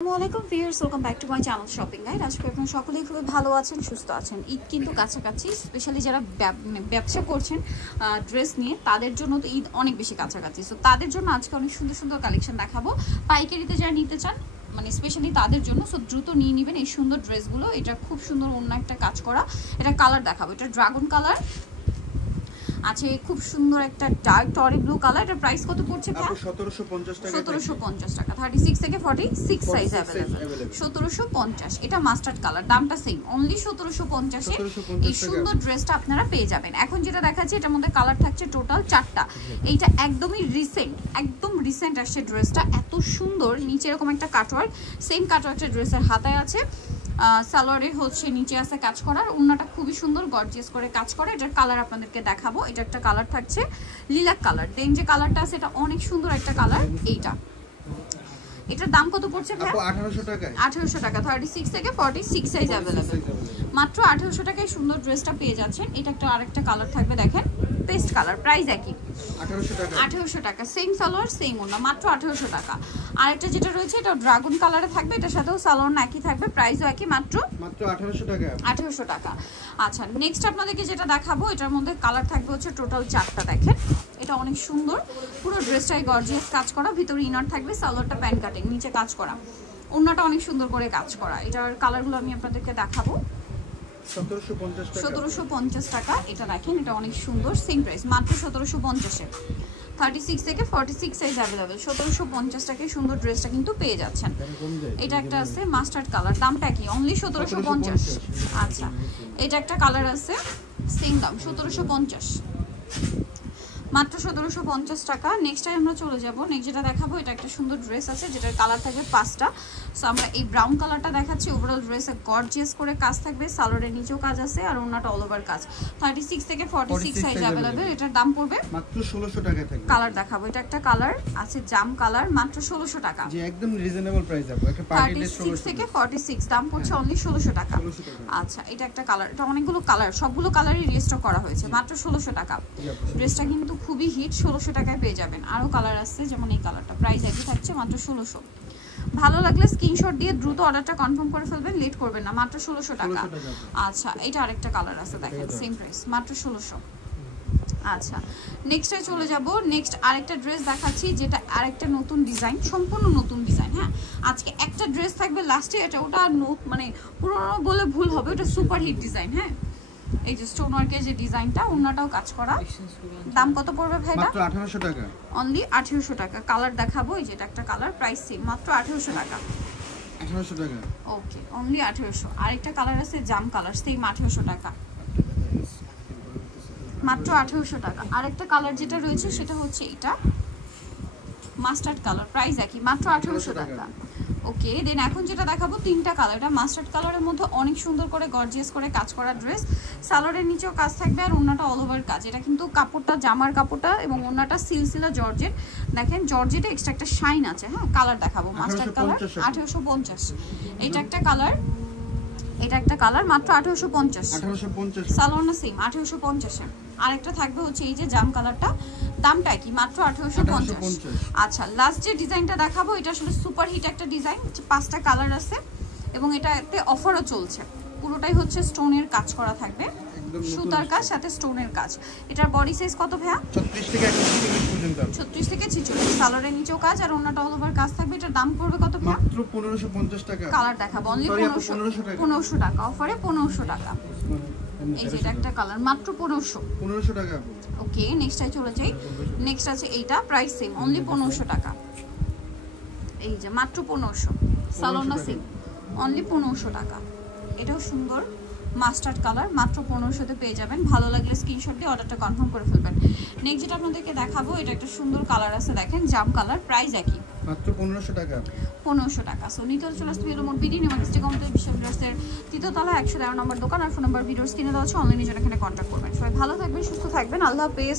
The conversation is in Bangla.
আসসালামু viewers, welcome back to my channel shopping guide. আজকে আপনারা সকলেই খুবই ভালো আছেন, সুস্থ আছেন। ঈদ কিন্তু কাছাকাছি, স্পেশালি যারা ব্যবসা করছেন ড্রেস নিয়ে, তাদের জন্য তো ঈদ অনেক বেশি কাছাকাছি। সো তাদের জন্য আজকে অনেক সুন্দর সুন্দর কালেকশন দেখাবো। পাইকারিতে যারা নিতে চান, মানে স্পেশালি তাদের জন্য, সো দ্রুত নিয়ে নেবেন এই সুন্দর ড্রেসগুলো। এটা খুব সুন্দর অন্য একটা কাজ করা, এটা কালার দেখাবো। এটা ড্রাগন কালার আছে, খুব সুন্দর একটা ডার্ক টরি ব্লু কালার। এটার প্রাইস কত পড়ছে? 1750 টাকা। 36 থেকে 46 সাইজ अवेलेबल। 1750। এটা মাস্টার্ড কালার, দামটা সেম, অনলি 1750 এ এই সুন্দর ড্রেসটা আপনারা পেয়ে যাবেন। এখন যেটা দেখাচ্ছি এটার মধ্যে কালার থাকছে টোটাল 4টা। এইটা একদমই রিসেন্ট, একদম রিসেন্ট আসছে ড্রেসটা, এত সুন্দর। নিচে এরকম একটা কাটওয়ার্ক, সেম কাটওয়ার্কটা ড্রেসের হাতায় আছে। সালোয়ারে হচ্ছে নিচে আছে কাজ করার, ওন্নাটা খুবই সুন্দর গর্জিয়াস করে কাজ করে। এটার কালার আপনাদেরকে দেখাবো। এটা একটা কালার থাকছে লিলাক কালার। দেন যে কালারটা আছে এটা অনেক সুন্দর একটা কালার। এইটা, এটার দাম কত পড়ছে ভাই? 1800 টাকা। 1800 টাকা। 36 থেকে 46 সাইজ अवेलेबल। মাত্র 1800 টাকায় সুন্দর ড্রেসটা পেয়ে যাচ্ছেন। এটা একটা আরেকটা কালার থাকবে, দেখেন পেস্ট কালার, প্রাইস একই 1800 টাকা। 1800 টাকা, সেম সালোয়ার সেম ওন্না, মাত্র 1800 টাকা। আরেকটা যেটা রয়েছে এটা ড্রাগন কালারে থাকবে, এটার সাথেও সালোয়ার একই থাকবে, প্রাইসও একই, মাত্র 1800 টাকা। 1800 টাকা। আচ্ছা, নেক্সট আপনাদেরকে যেটা দেখাবো এটার মধ্যে কালার থাকবে হচ্ছে টোটাল 4টা। দেখেন এটা অনেক সুন্দর, পুরো ড্রেসটাই গর্জিয়াস কাজ করা। ভিতরে ইনার থাকবে, সালোয়ারটা প্যান্ট কাটিং, নিচে কাজ করা, ওন্নাটা অনেক সুন্দর করে কাজ করা। এটার কালারগুলো আমি আপনাদেরকে দেখাবো। 1750 টাকা। এটা দেখেন, এটা অনেক সুন্দর, সেম প্রাইস, মাত্র 1750 এ। 36 থেকে 46 সাইজ अवेलेबल। 1750 টাকায় সুন্দর ড্রেসটা কিন্তু পেয়ে যাচ্ছেন। এটা একটা আছে মাস্টার্ড কালার, দামটা কি? অনলি 1750। আচ্ছা, এটা একটা কালার আছে, সেম দাম 1750, মাত্র 1750 টাকা। নেক্সট টাইম আমরা চলে যাব। নেক্সট যেটা দেখাবো এটা একটা সুন্দর ড্রেস আছে, যেটার কালার থাকবে 5টা। সো আমরা এই ব্রাউন কালারটা দেখাচ্ছি। ওভারঅল ড্রেসে গর্জিয়াস করে কাজ থাকবে, সালোয়ারের নিচেও কাজ আছে, আর ওন্নাটা অল ওভার কাজ। 36 থেকে 46 সাইজ अवेलेबल। এটার দাম পড়বে মাত্র 1600 টাকা থাকবে। কালার দেখাবো। এটা একটা কালার আছে জাম কালার, মাত্র 1600 টাকা। জি, একদম রিজনেবল প্রাইস আছে। একটা পার্টি ড্রেস 36 থেকে 46 দাম পড়ছে অনলি 1600 টাকা। আচ্ছা, এটা একটা কালার, এটা অনেকগুলো কালার, সবগুলো কালারই রিস্টক করা হয়েছে, মাত্র 1600 টাকা। ড্রেসটা কিন্তু খুবই হিট, 1600 টাকায় পেয়ে যাবেন। আরো কালার আছে, যেমন এই কালারটা, প্রাইস একই থাকছে, মাত্র 1600। ভালো লাগলে স্ক্রিনশট দিয়ে দ্রুত অর্ডারটা কনফার্ম করে ফেলবেন, লেট করবেন না, মাত্র 1600 টাকা। আচ্ছা, এটা আরেকটা কালার আছে, দেখেন সেম প্রাইস, মাত্র 1600। আচ্ছা, নেক্সটে চলে যাব। নেক্সট আরেকটা ড্রেস দেখাচ্ছি, যেটা আরেকটা নতুন ডিজাইন, সম্পূর্ণ নতুন ডিজাইন। হ্যাঁ, আজকে একটা ড্রেস থাকবে লাস্টে, এটা ওটা মানে পুরনো বলে ভুল হবে, ওটা সুপার হিট ডিজাইন। হ্যাঁ, এই যে স্টোন ওয়ার্কের যে ডিজাইনটা, ওন্নাটাও কাজ করা। দাম কত পড়বে ভাইটা? মাত্র 1800 টাকা। অনলি 1800 টাকা। কালার দেখাবো, এই যে এটা একটা কালার, প্রাইস সেম, মাত্র 1800 টাকা। 1800 টাকা। ওকে, অনলি 1800। আরেকটা কালার আছে জাম কালার, সেম 1800 টাকা, মাত্র 1800 টাকা। আরেকটা কালার যেটা রয়েছে সেটা হচ্ছে এটা মাস্টার্ড কালার, প্রাইস একই, মাত্র 1800 টাকা। ওকে, দেন এখন যেটা দেখাবো 3টা কালার। এটা মাস্টার্ড কালারের মধ্যে অনেক সুন্দর করে গর্জিয়াস করে কাজ করা ড্রেস, সালোয়ারের নিচেও কাজ থাকবে, আর ওন্নাটা অল ওভার কাজ। এটা কিন্তু কাপড়টা, জামার কাপড়টা এবং ওন্নাটা সিলসিলা জর্জেট। দেখেন জর্জেটে এক্সট্রা একটা শাইন আছে। হ্যাঁ, কালার দেখাবো, মাস্টার্ড কালার 1850। এটা একটা কালার, এটা একটা কালার, মাত্র 1850। সালোয়ার না সেম 1850 এর। আরেকটা থাকবে হচ্ছে এই যে জাম কালারটা, দামটা কি? মাত্র 1850। আচ্ছা, লাস্ট যে ডিজাইনটা দেখাবো এটা আসলে সুপার হিট একটা ডিজাইন, 5টা কালার আছে এবং এটাতে অফারও চলছে। পুরোটাই হচ্ছে স্টোনের কাজ করা থাকবে, সুতার কাজ সাথে স্টোনের কাজ। এটার বডি সাইজ কত ভাইয়া? 36 থেকে 46 পর্যন্ত। 36 থেকে 46। সালোয়ারের নিচেও কাজ আর ওন্নাটা অল ওভার কাজ থাকবে। এটার দাম পড়বে কত ভাইয়া? মাত্র 1550 টাকা। কালার দেখাবো, অনলি 1500 টাকা। অফারে 1500 টাকা। এই যে এটা একটা কালার, মাত্র 1500 টাকা। ওকে, নেক্সটটাই চলে যাই। নেক্সট আছে এইটা, প্রাইস সেম, অনলি 1500 টাকা। এই যে মাত্র 1500, সালোনা সেম, অনলি 1500 টাকা। এটাও সুন্দর মাস্টার্ড কালার, মাত্র 1500-তে পেয়ে যাবেন। ভালো লাগলে স্ক্রিনশট দিয়ে অর্ডারটা কনফার্ম করে ফেলবেন। নেক্সট যেটা আপনাদেরকে দেখাবো এটা একটা সুন্দর কালার আছে, দেখেন জাম কালার, প্রাইস একই, মাত্র 1500 টাকা। 1500 টাকা। সো নিতে চলে আসতে হলো মোট বিডি নিউমার্কেট কমপ্লেক্স বিশ্ববিদ্যালয়ের 3য় তলা 113 নম্বর দোকান। আর ফোন নাম্বার ভিডিওস কিনে দেওয়া আছে, অনলাইনে জন্য এখানে কন্ট্যাক্ট করবেন। সবাই ভালো থাকবেন, সুস্থ থাকবেন, আল্লাহ হাফেজ।